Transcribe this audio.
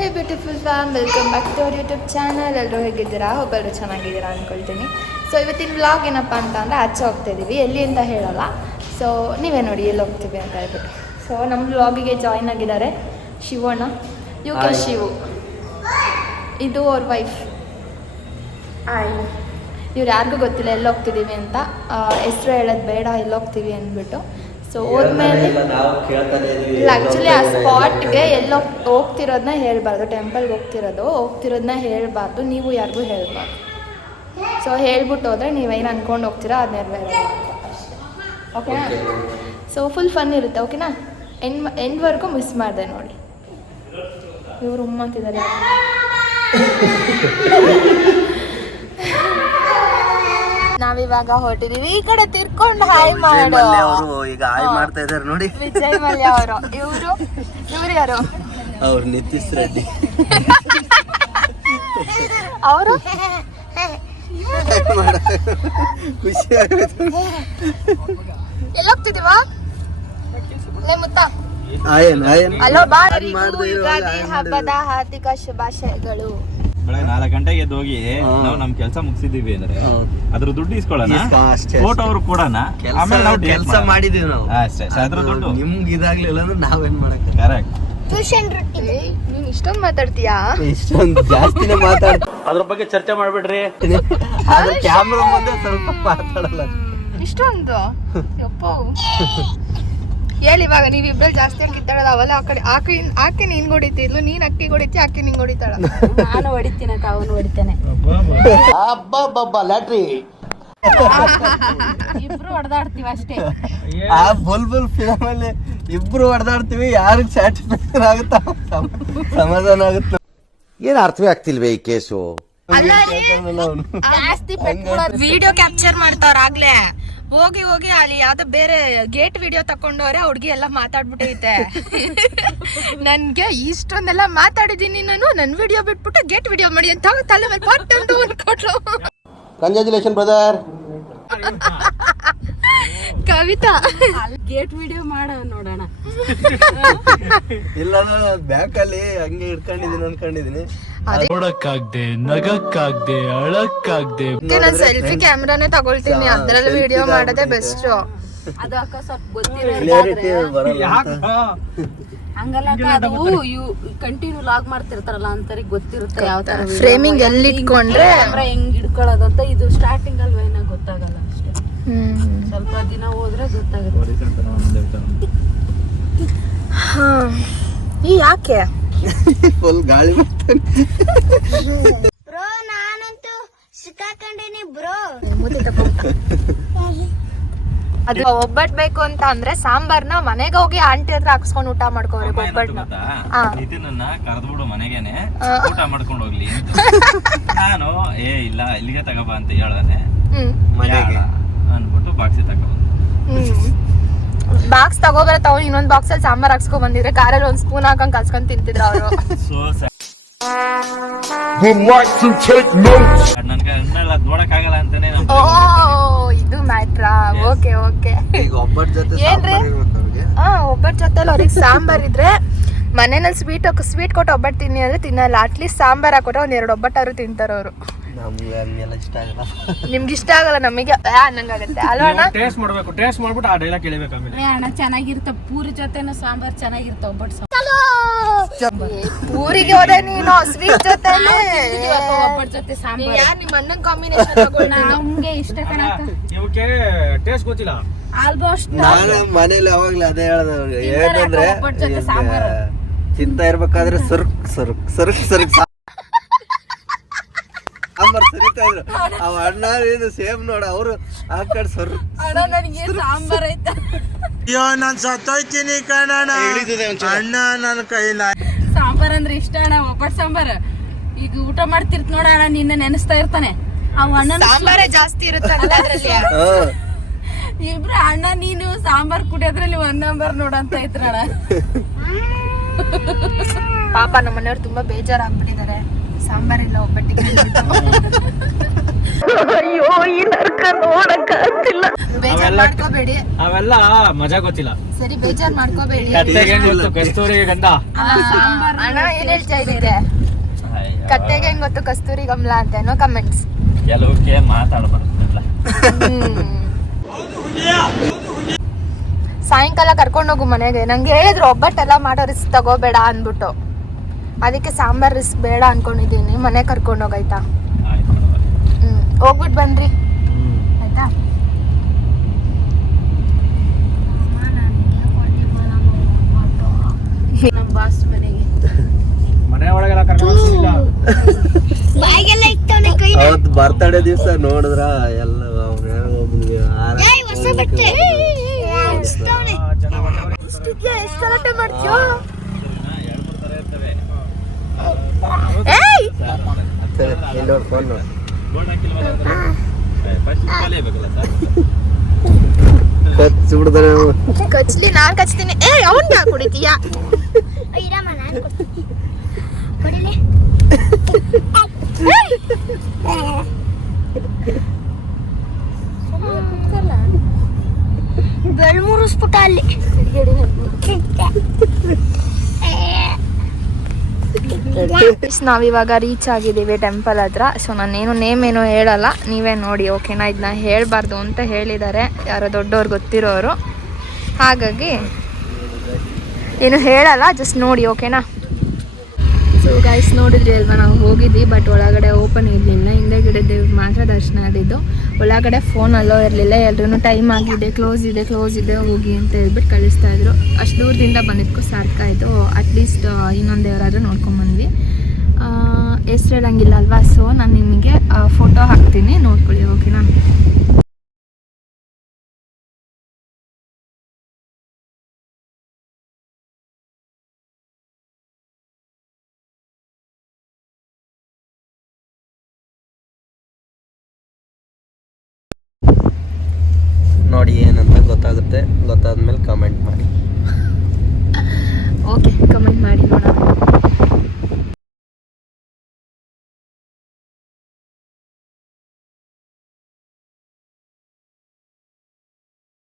Hey beautiful fam, welcome back to our YouTube channel. ಎಲ್ಲರೂ ಹೇಗಿದ್ದೀರಾ? ಒಬ್ಬರು ಚೆನ್ನಾಗಿದ್ದೀರಾ ಅಂದ್ಕೊಳ್ತೀನಿ. ಸೊ ಇವತ್ತಿನ ವ್ಲಾಗ್ ಏನಪ್ಪ ಅಂತ ಅಂದರೆ ಆಚೆ ಹೋಗ್ತಾಯಿದ್ದೀವಿ, ಎಲ್ಲಿ ಅಂತ ಹೇಳೋಲ್ಲ. ಸೊ ನೀವೇ ನೋಡಿ ಎಲ್ಲಿ ಹೋಗ್ತೀವಿ ಅಂತ ಹೇಳ್ಬಿಟ್ಟು. ಸೊ ನಮ್ಮ ವ್ಲಾಗಿಗೆ ಜಾಯ್ನ್ ಆಗಿದ್ದಾರೆ ಶಿವಣ್ಣ, ಯು ಕೆ ಶಿವು. ಇದು ಅವ್ರ ವೈಫ್. ಇವ್ರು ಯಾರಿಗೂ ಗೊತ್ತಿಲ್ಲ ಎಲ್ಲಿ ಹೋಗ್ತಿದ್ದೀವಿ ಅಂತ. ಹೆಸರು ಹೇಳೋದು ಬೇಡ, ಎಲ್ಲಿ ಹೋಗ್ತೀವಿ ಅಂದ್ಬಿಟ್ಟು. ಸೊ ಹೋದ್ಮೇಲೆ ಇಲ್ಲ, ಆ್ಯಕ್ಚುಲಿ ಆ ಸ್ಪಾಟ್ಗೆ ಎಲ್ಲ ಹೋಗ್ತಿರೋದನ್ನ ಹೇಳಬಾರ್ದು. ಟೆಂಪಲ್ಗೆ ಹೋಗ್ತಿರೋದನ್ನ ಹೇಳಬಾರ್ದು, ನೀವು ಯಾರಿಗೂ ಹೇಳಬಾರ್ದು. ಸೊ ಹೇಳ್ಬಿಟ್ಟು ಹೋದರೆ ನೀವೇನು ಅಂದ್ಕೊಂಡು ಹೋಗ್ತೀರಾ ಅದು ನೆರವೇರೋದು ಅಷ್ಟೇ. ಓಕೆನಾ? ಸೊ ಫುಲ್ ಫನ್ ಇರುತ್ತೆ. ಓಕೆನಾ? ಎಂಡ್ವರೆಗೂ ಮಿಸ್ ಮಾಡಿದೆ ನೋಡಿ. ಇವರು ಅಂತಿದ್ದಾರೆ. ನಾವಿವಾಗ ಹೊರಟಿದೀವಿ. ಈ ಕಡೆ ತಿರ್ಕೊಂಡು ಹಾಯ್ ಮಾಡು. ಈಗ ಹಾಯ್ ಮಾಡ್ತಾ ಇದಾರೆ ನೋಡಿ. ವಿಜಯ್ ಮಲ್ಯ ಅವರು. ಇವ್ರು ಯಾರು? ಅವ್ರು ನಿತೀಶ್ ರೆಡ್ಡಿ. ಅವರು ಖುಷಿ ಆಗುತ್ತೆ. ಎಲ್ಲೋಗ್ತಿದೀವ ಮುತ್ತ? ಹಲೋ, ಯುಗಾದಿ ಹಬ್ಬದ ಹಾರ್ದಿಕ ಶುಭಾಶಯಗಳು. ಬೆಳಗ್ಗೆ 4 ಗಂಟೆಗೆ ಎದ್ದು ಹೋಗಿ ನಾವು ನಮ್ ಕೆಲಸ ಮುಗಿಸಿದೀವಿ ಅಂದ್ರೆ ಅದ್ರ ದುಡ್ಡು ಇಸ್ಕೊಳ್ಳೋಣ, ಫೋಟೋ ಅವ್ರು ಕೊಡೋಣ, ಆಮೇಲೆ ನಾವು ಕೆಲಸ ಮಾಡಿದೀವಿ ನಾವು ಅಷ್ಟೇ. ಅದ್ರ ದುಡ್ಡು ನಿಮ್ಗೆ ಇದಾಗ್ಲಿಲ್ಲ ಅಂದ್ರೆ ನಾವೇನ್ ಮಾಡಕ್? ಕರೆಕ್ಟ್. ನೀನ್ ಇಷ್ಟೊಂದು ಮಾತಾಡ್ತೀಯಾ? ಇಷ್ಟೊಂದು ಜಾಸ್ತಿನೇ ಮಾತಾಡ್ತೀನಿ. ಅದ್ರ ಬಗ್ಗೆ ಚರ್ಚೆ ಮಾಡ್ಬಿಡ್ರಿ. ಆದ್ರೆ ಕ್ಯಾಮ್ರಾ ಮುಂದೆ ಸ್ವಲ್ಪ ಮಾತಾಡಲ್ಲ. ಇಷ್ಟೊಂದು ಯಪ್ಪ. ಹೇಳಿ ಇವಾಗ ನೀವಿಬ್ರಲ್ಲಿ ಜಾಸ್ತಿ ಕಿತ್ತಾಡೋದು. ಅವಲ್ಲ ಆ ಕಡೆ ಆಕೆ ನೀನ್ ಹೊಡಿತಿದ್ಲು, ನೀನ್ ಅಕ್ಕಿಗೆ ಹೊಡಿತಿ, ಆಕೆ ನಿಂಗೆ ಹೊಡಿತಾಳ. ನಾನು ಹೊಡಿತೀನಿ, ಅವನು ಹೊಡಿತಾನೆ. ಲ್ಯಾಟ್ರಿ ಇಬ್ರು ಹೊಡೆದಾಡ್ತೀವಿ ಅಷ್ಟೇ. ಆ ಬುಲ್ಬುಲ್ ಫಿಲಮ್ ಅಲ್ಲಿ ಇಬ್ರು ಹೊಡೆದಾಡ್ತೀವಿ. ಯಾರಿಗೆ ಸ್ಯಾಟಿಸ್ಫ್ಯಾಕ್ಷನ್ ಆಗುತ್ತ, ಸಮಾಧಾನ ಆಗುತ್ತೆ. ಏನ್ ಅರ್ಥವೇ ಆಗ್ತಿಲ್ವೇ ಈ ಕೇಸು? ಜಾಸ್ತಿ ವಿಡಿಯೋ ಕ್ಯಾಪ್ಚರ್ ಮಾಡ್ತಾವ್ರ. ಆಗ್ಲೇ ಹೋಗಿ ಅಲ್ಲಿ ಯಾವ್ದೋ ಬೇರೆ ಗೇಟ್ ವಿಡಿಯೋ ತಕೊಂಡವ್ರೆ. ಹುಡ್ಗಿ ಎಲ್ಲ ಮಾತಾಡ್ಬಿಟ್ಟೈತೆ. ನನ್ಗೆ ಇಷ್ಟೊಂದೆಲ್ಲ ಮಾತಾಡಿದೀನಿ ನಾನು. ನನ್ ವಿಡಿಯೋ ಬಿಟ್ಬಿಟ್ಟು ಗೇಟ್ ವಿಡಿಯೋ ಮಾಡಿ ಅಂತ ತಲೆ ಮೇಲೆ ಪಟ್ಟಂದು ಕೊಟ್ರು. Congratulation brother. Kavita gate video ಮಾಡ ನೋಡೋಣ. ಇಲ್ಲ, ಬ್ಯಾಕ್ ಅಲ್ಲಿ ಹಂಗೆ ಇಟ್ಕೊಂಡಿದೀನಿ ಅನ್ಕೊಂಡಿದೀನಿ. ನೋಡಕ್ಕಾಗ್ದೆ, ನಗಕ್ಕಾಗ್ದೆ, ಅಳಕ್ಕಾಗ್ದೆ. ನಾನು ಸೆಲ್ಫಿ ಕ್ಯಾಮ್ರಾನೇ ತಗೊಳ್ತೀನಿ, ಅದ್ರಲ್ಲಿ ವಿಡಿಯೋ ಮಾಡೋದೇ ಬೆಸ್ಟ್. ಅದು ಅಕ್ಕ ಸ್ವಲ್ಪ ಗೊತ್ತಿರೋ ಕ್ಲಿಯರಿಟಿ ಬರಲ್ಲ. ಹಂಗಲ್ಲ ಅಕ್ಕ, ಅದು ಕಂಟಿನ್ಯೂ ಲಾಗ್ ಮಾಡ್ತಿರ್ತಾರಲ್ಲ ಅಂತರಿಗೆ ಗೊತ್ತಿರುತ್ತೆ ಯಾವ ತರ ಫ್ರೇಮಿಂಗ್ ಎಲ್ಲಿ ಇಟ್ಕೊಂಡ್ರೆ ಕ್ಯಾಮ್ರಾ ಹೆಂಗ್ ಇಟ್ಕೊಳ್ಳೋದಂತ. ಇದು ಸ್ಟಾರ್ಟಿಂಗ್ ಅಲ್ವಾ, ಏನಾಗ ಗೊತ್ತಾಗಲ್ಲ ಅಷ್ಟೇ. ಸ್ವಲ್ಪ ದಿನ ಹೋದ್ರೆ ಗೊತ್ತಾಗುತ್ತೆ. ಯಾಕೆ ಫುಲ್ ಗಾಳಿ ಬರ್ತಾನೆ. ಬ್ರೋ ನಾನಂತೂ ಸಿಕ್ಕಾಕೊಂಡೇನಿ ಬ್ರೋ. ಅದು ಒಬ್ಬಟ್ಟು ಬೇಕು ಅಂತ ಅಂದ್ರೆ ಸಾಂಬಾರ್ನ ಮನೆಗೆ ಹೋಗಿ ಆಂಟಿ ಹತ್ರ ಹಾಕ್ಸ್ಕೊಂಡು ಊಟ ಮಾಡ್ಕೋರಿ. ಒಬ್ಬಟ್ಟನ್ನ ನಿತಿನನ್ನ ಕರೆದ್ಬಿಡು ಮನೆಗೇನೆ, ಊಟ ಮಾಡ್ಕೊಂಡು ಹೋಗ್ಲಿ. ನಾನು ಇಲ್ಲ ಇಲ್ಲಿಗೆ ತಗೋಬಾ ಅಂತ ಹೇಳ್ದಾನೆ. ಮನೆಗೆ ಅನ್ಬಿಟ್ಟು ಬಾಕ್ಸಿ ತಗೊಂಡು ಬಾಕ್ಸ್ ತಗೋಬರ ತಗೊಂಡು ಇನ್ನೊಂದ್ ಬಾಕ್ಸ್ ಅಲ್ಲಿ ಸಾಂಬಾರ್ ಹಾಕ್ಸ್ಕೊಂಡ್ ಬಂದಿದ್ರೆ ಕಾರಲ್ಲಿ ಒಂದ್ ಸ್ಪೂನ್ ಹಾಕೊಂಡ್ ಕಲ್ಸ್ಕೊಂಡ್ ತಿಂತಿದ್ರು ಅವರು. ನನ್ಗೆ ಅನ್ನೆಲ್ಲ ನೋಡಕ್ ಆಗಲ್ಲ ಅಂತಾನೆ. ಓ ಇದು ಮ್ಯಾಟ್ರಾ? Okay okay. ಈಗ ಒಬ್ಬಟ್ಟು ಜೊತೆ ಏನ್ರಿ? ಒಬ್ಬಟ್ಟು ಜೊತೆಲಿ ಅವ್ರಿಗೆ ಸಾಂಬಾರ್ ಇದ್ರೆ ಮನೇನಲ್ಲಿ ಸ್ವೀಟ್ ಕೊಟ್ಟು ಒಬ್ಬಟ್ಟು ತಿನ್ನಿ ಅಂದ್ರೆ ತಿನ್ನಲ್ಲ. ಅಟ್ಲೀಸ್ಟ್ ಸಾಂಬಾರ್ ಹಾಕೊಟ್ರೆ ಒಂದ್ 2 ಒಬ್ಬಟ್ಟಾದ್ರು ತಿಂತಾರ ಅವರು. ನಮ್ಗೆ ಹಂಗೆಲ್ಲ ಇಷ್ಟ ಆಗಲ್ಲ. ನಿಮ್ಗೆ ಇಷ್ಟ ಆಗಲ್ಲ, ನಮಗೆ ಅನ್ನಂಗಾಗತ್ತೆ ಅಲ್ವಾ ಅಣ್ಣ? ಟೇಸ್ಟ್ ಮಾಡ್ಬೇಕು, ಟೇಸ್ಟ್ ಮಾಡ್ಬಿಟ್ಟು ಆ ಡೈಲಾಗ್ ಕೇಳಬೇಕು ಆಮೇಲೆ. ಅಣ್ಣ ಚೆನ್ನಾಗಿರ್ತಾವ, ಪೂರಿ ಜೊತೆನೂ ಸಾಂಬಾರ್ ಚೆನ್ನಾಗಿರ್ತಾವ. ಒಬ್ಬಟ್ಟು ಊರಿಗೆ ಹೋದೆ ನೀನು ಸ್ವೀಟ್ ಜೊತೆ. ಒಬ್ಬಟ್ಟು ಜೊತೆ ಸಾಂಬಾರ್ ಯಾರು ನಿಮ್ಮ ಅಣ್ಣನ್ ಕಾಂಬಿನೇಷನ್? ನಮ್ಗೆ ಇಷ್ಟ ಕಣಕ್ಕ. ಇವಕ್ಕೆ ಟೇಸ್ಟ್ ಗೊತ್ತಿಲ್ಲ. ಆಲ್ಮೋಸ್ಟ್ ನಾನು ಮನೇಲಿ ಅವಾಗ್ಲೇ ಅದೇ ಹೇಳ್ದವ್ರಿಗೆ. ಏನಂದ್ರೆ ಒಬ್ಬಟ್ಟು ಜೊತೆ ಸಾಂಬಾರ್ ತಿಂತಾ ಇರ್ಬೇಕಾದ್ರೆ ಸರುಕ್ ಸರುಕ್ ಸರುಕ್ ಸರುಕ್ ಸಾಂಬಾರ್ ಸರಿತಾ ಇದ್ರು. ಅವ ಅಣ್ಣ ಏನು ಸೇಮ್ ನೋಡ, ಅವರು ಆ ಕಡೆ ಸರುಕ್. ಅಣ್ಣ ನನಗೆ ಸಾಂಬಾರ್ ಐತೆ. ಅಯ್ಯೋ ನಾನ್ ಸತ್ತೋಯ್ತೀನಿ ಕಣಣ ಅಣ್ಣ, ನನ್ನ ಕೈಲ ಸಾಂಬಾರ್ ಅಂದ್ರೆ ಇಷ್ಟ ಅಣ್ಣ. ಒಬ್ಬಟ್ಟು ಸಾಂಬಾರ್ ಈಗ ಊಟ ಮಾಡ್ತಿರ್ತ ನೋಡ ಅಣ್ಣ, ನಿನ್ನ ನೆನೆಸ್ತಾ ಇರ್ತಾನೆ. ಅವ್ ಅಣ್ಣ ಸಾಂಬಾರೇ ಜಾಸ್ತಿ ಇರುತ್ತೆ ಅದ್ರಲ್ಲಿ. ಇಬ್ರು ಅಣ್ಣ ನೀನು ಸಾಂಬಾರ್ ಕುಡಿಯೋದ್ರಲ್ಲಿ 1 ನಂಬರ್ ನೋಡಂತ ಇದ್ರಣ್ಣ. ಪಾಪ ನಮ್ಮ ಮನೆಯವ್ರು ತುಂಬಾ ಬೇಜಾರಾಗ್ಬಿಟ್ಟಿದ್ದಾರೆ ಸಾಂಬಾರಿಲ್ಲ ಒಬ್ಬಟ್ಟಿಗೆ. ಬೇಜಾರ್ ಮಾಡ್ಕೋಬೇಡಿ. ಅವೆಲ್ಲ ಮಜಾ ಗೊತ್ತಿಲ್ಲ. ಸರಿ ಬೇಜಾರ್ ಮಾಡ್ಕೋಬೇಡಿ. ಕತ್ತೆಗೆ ಹೆಂಗ್ ಗೊತ್ತು ಕಸ್ತೂರಿ ಗಂಧ? ಅಣ್ಣ ಏನ್ ಹೇಳ್ತಾ ಇದೀಗೆ? ಕತ್ತೆಗೆ ಹೆಂಗ್ ಗೊತ್ತು ಕಸ್ತೂರಿ ಗಮಲ ಅಂತ? No comments. ಕೆಲವಕ್ಕೆ ಮಾತಾಡಬಾರ್ದು. ಸಾಯಂಕಾಲ ಕರ್ಕೊಂಡೋಗು ಮನೆಗೆ. ನಂಗೆ ಹೇಳಿದ್ರು ಒಬ್ಬಟ್ಟೆಲ್ಲ ಮಾಡೋ ರಿಸ್ಕ್ ತಗೋಬೇಡ ಅಂದ್ಬಿಟ್ಟು, ಅದಕ್ಕೆ ಸಾಂಬಾರ್ ರಿಸ್ಕ್ ಬೇಡ ಅನ್ಕೊಂಡಿದ್ದೀನಿ. ಮನೆ ಕರ್ಕೊಂಡೋಗಾಯ್ತಾ? ಹೋಗ್ಬಿಟ್ಟು ಬನ್ರಿ ಆಯ್ತಾ? ನಮ್ಮ ಬಾಸ್ ಮನೆಗೆ ಮನೆ ಒಳಗೆಲ್ಲ ಕರ್ಕೊಂಡು ಬಾಯಿಗೆಲ್ಲ ಇಟ್ಟವನೆ ಕೈ. ಅವತ್ತು ಬರ್ತಡೇ ದಿವಸ ನೋಡಿದ್ರ ಎಲ್ಲ ಒಬ್ಬನಿಗೆ ಹೊಸ ಬಟ್ಟೆ ಎಷ್ಟು ಗಲಾಟೆ ಮಾಡ್ತೀಯೋ? ಫೋನ್ ನೋಡಿ ಕಚ್ಲಿ, ನಾನ್ ಕಚ್ತೀನಿ. ಅವನ್ ಯಾಕೆ ಕುಡಿತೀಯಾ? ಇರಮ್ಮ ನಾನು ಕೊಡಿಲೆ. ಬೆಳ್ಮೂರಿಸ್ಬಿಟ್ಟ ಅಲ್ಲಿ. ನಾವಿವಾಗ ರೀಚ್ ಆಗಿದ್ದೀವಿ ಟೆಂಪಲ್ ಹತ್ರ. ಸೊ ನಾನೇನು ನೇಮ್ ಏನೋ ಹೇಳಲ್ಲ, ನೀವೇ ನೋಡಿ ಓಕೆನಾ? ಇದನ್ನ ಹೇಳಬಾರ್ದು ಅಂತ ಹೇಳಿದ್ದಾರೆ ಯಾರೋ ದೊಡ್ಡವ್ರು ಗೊತ್ತಿರೋರು, ಹಾಗಾಗಿ ಏನು ಹೇಳಲ್ಲ, ಜಸ್ಟ್ ನೋಡಿ ಓಕೆನಾ? ಸೊ ಗೈಸ್ ನೋಡಿದ್ರಿ ಅಲ್ವಾ, ನಾವು ಹೋಗಿದ್ವಿ ಬಟ್ ಒಳಗಡೆ ಓಪನ್ ಇರಲಿಲ್ಲ. ಹಿಂದೆಗಡೆ ದೇವ್ರ ಮಾತ್ರ ದರ್ಶನ ಆದಿದ್ದು. ಒಳಗಡೆ ಫೋನ್ ಅಲ್ಲೋ ಇರಲಿಲ್ಲ. ಎಲ್ಲರೂ ಟೈಮ್ ಆಗಿದೆ, ಕ್ಲೋಸ್ ಇದೆ ಹೋಗಿ ಅಂತ ಹೇಳ್ಬಿಟ್ಟು ಕಳಿಸ್ತಾ ಇದ್ರು. ಅಷ್ಟು ದೂರದಿಂದ ಬಂದಿದ್ದಕ್ಕೂ ಸಾಕಾಯಿತು. ಅಟ್ಲೀಸ್ಟ್ ಇನ್ನೊಂದು ದೇವರಾದ್ರೂ ನೋಡ್ಕೊಂಬಂದ್ವಿ. ಹೆಸ್ರು ಹೇಳಂಗಿಲ್ಲ ಅಲ್ವಾ, ಸೊ ನಾನು ನಿಮಗೆ ಫೋಟೋ ಹಾಕ್ತೀನಿ, ನೋಡ್ಕೊಳ್ಳಿ ಓಕೆನಾ? ನೋಡಿ ಏನಂತ ಗೊತ್ತಾಗುತ್ತೆ. ಗೊತ್ತಾದ್ಮೇಲೆ ಕಮೆಂಟ್ ಮಾಡಿ. ಓಕೆ, ಕಮೆಂಟ್ ಮಾಡಿ ನೋಡೋಣ.